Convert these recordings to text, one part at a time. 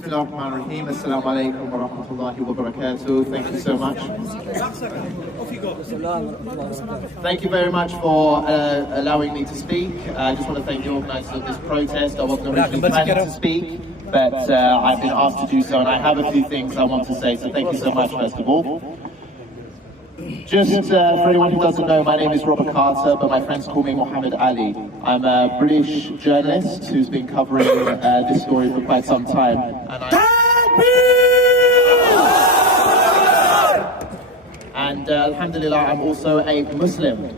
Bismillah ar-Rahman ar-Rahim. Assalamu alaikum wa rahmatullahi wa barakatuh. Thank you so much. Thank you very much for allowing me to speak. I just want to thank the organisers of this protest. I wasn't originally planning to speak, but I've been asked to do so, and I have a few things I want to say, so thank you so much, first of all. Just for anyone who doesn't know, my name is Robert Carter, but my friends call me Muhammad Ali. I'm a British journalist who's been covering this story for quite some time. And alhamdulillah, I'm also a Muslim.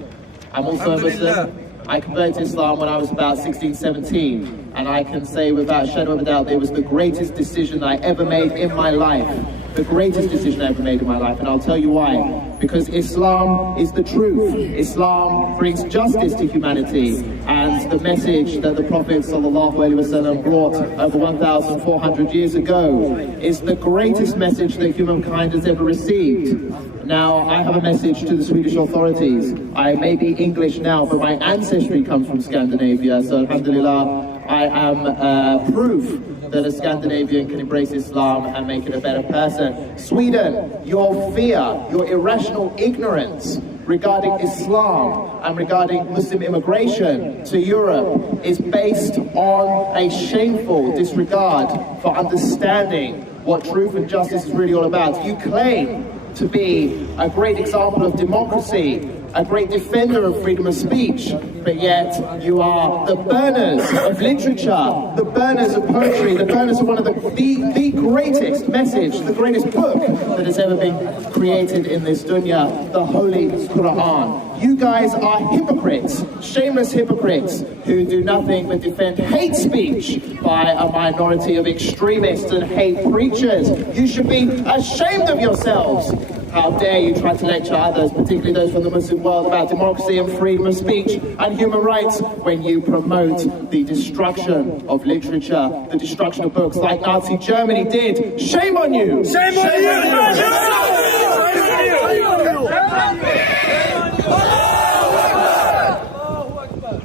I'm also a Muslim. I converted to Islam when I was about 16, 17, and I can say without a shadow of a doubt, it was the greatest decision I ever made in my life. The greatest decision I ever made in my life, and I'll tell you why. Because Islam is the truth. Islam brings justice to humanity, and the message that the Prophet ﷺ brought over 1,400 years ago is the greatest message that humankind has ever received. Now, I have a message to the Swedish authorities. I may be English now, but my ancestry comes from Scandinavia, so alhamdulillah, I am proof that a Scandinavian can embrace Islam and make it a better person. Sweden, your fear, your irrational ignorance regarding Islam and regarding Muslim immigration to Europe is based on a shameful disregard for understanding what truth and justice is really all about. You claim to be a great example of democracy, a great defender of freedom of speech, but yet you are the burners of literature, the burners of poetry, the burners of one of the greatest message, the greatest book that has ever been created in this dunya, the Holy Qur'an. You guys are hypocrites, shameless hypocrites, who do nothing but defend hate speech by a minority of extremists and hate preachers. You should be ashamed of yourselves. How dare you try to lecture others, particularly those from the Muslim world, about democracy and freedom of speech and human rights when you promote the destruction of literature, the destruction of books like Nazi Germany did. Shame on you! Shame on you!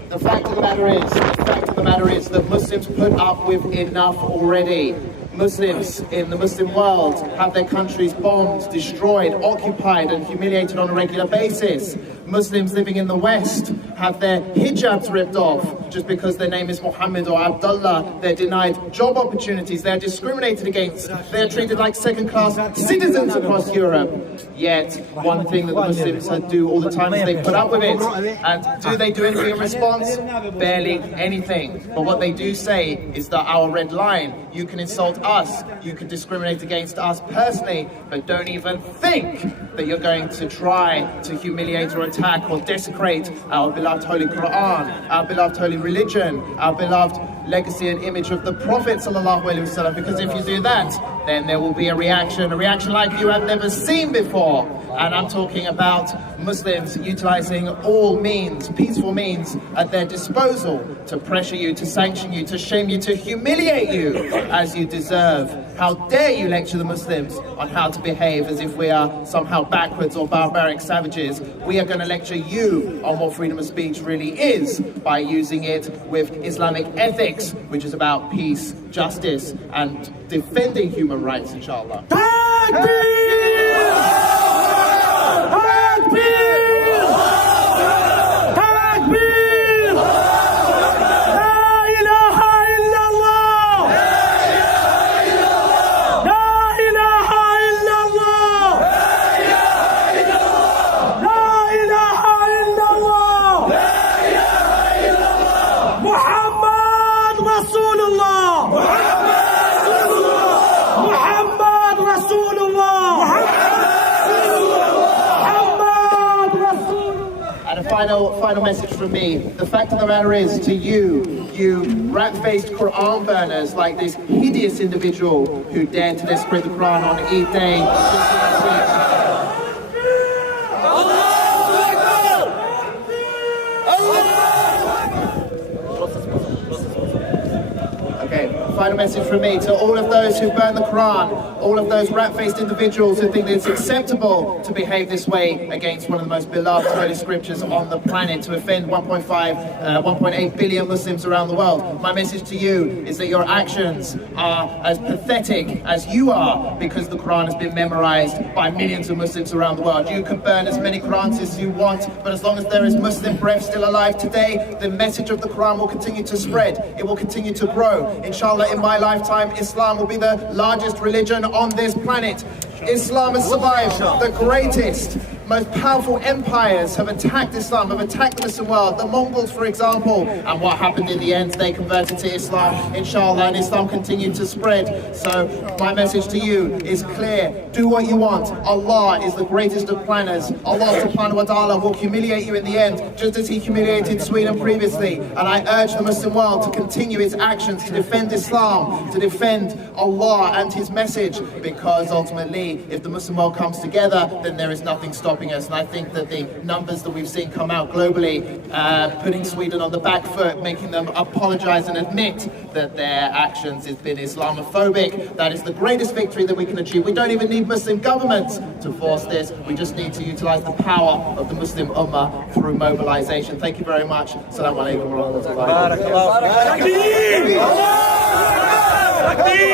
The fact of the matter is that Muslims put up with enough already. Muslims in the Muslim world have their countries bombed, destroyed, occupied and humiliated on a regular basis. Muslims living in the West have their hijabs ripped off just because their name is Muhammad or Abdullah. They're denied job opportunities, they're discriminated against, they're treated like second-class citizens across Europe. Yet, one thing that the Muslims do all the time is they put up with it. And do they do anything in response? Barely anything. But what they do say is that our red line, you can insult us, you can discriminate against us personally, but don't even think that you're going to try to humiliate or attack or desecrate our beloved Holy Qur'an, our beloved holy religion, our beloved legacy and image of the Prophet ﷺ, because if you do that, then there will be a reaction like you have never seen before. And I'm talking about Muslims utilizing all means, peaceful means at their disposal to pressure you, to sanction you, to shame you, to humiliate you as you deserve. How dare you lecture the Muslims on how to behave as if we are somehow backwards or barbaric savages. We are going to lecture you on what freedom of speech really is by using it with Islamic ethics, which is about peace, justice and defending human rights, inshallah. Final message from me. The fact of the matter is, to you rat-faced Quran burners like this hideous individual who dared to desecrate the Quran on Eid Day. Okay, final message from me to all of those who burn the Quran, all of those rat-faced individuals who think that it's acceptable to behave this way against one of the most beloved holy scriptures on the planet, to offend 1.8 billion Muslims around the world. My message to you is that your actions are as pathetic as you are, because the Quran has been memorized by millions of Muslims around the world. You can burn as many Qurans as you want, but as long as there is Muslim breath still alive today, the message of the Quran will continue to spread. It will continue to grow. Inshallah, in my lifetime, Islam will be the largest religion on this planet. Islam has survived the greatest, most powerful empires have attacked Islam, have attacked the Muslim world. The Mongols, for example. And what happened in the end? They converted to Islam, inshallah, and Islam continued to spread. So my message to you is clear. Do what you want. Allah is the greatest of planners. Allah subhanahu wa ta'ala will humiliate you in the end, just as he humiliated Sweden previously. And I urge the Muslim world to continue its actions to defend Islam, to defend Allah and his message, because ultimately, if the Muslim world comes together, then there is nothing stopping us. And I think that the numbers that we've seen come out globally, putting Sweden on the back foot, making them apologize and admit that their actions has been Islamophobic, that is the greatest victory that we can achieve. We don't even need Muslim governments to force this. We just need to utilize the power of the Muslim Ummah through mobilization. Thank you very much. Assalamu alaikum wa rahmatullahi wa barakatuh.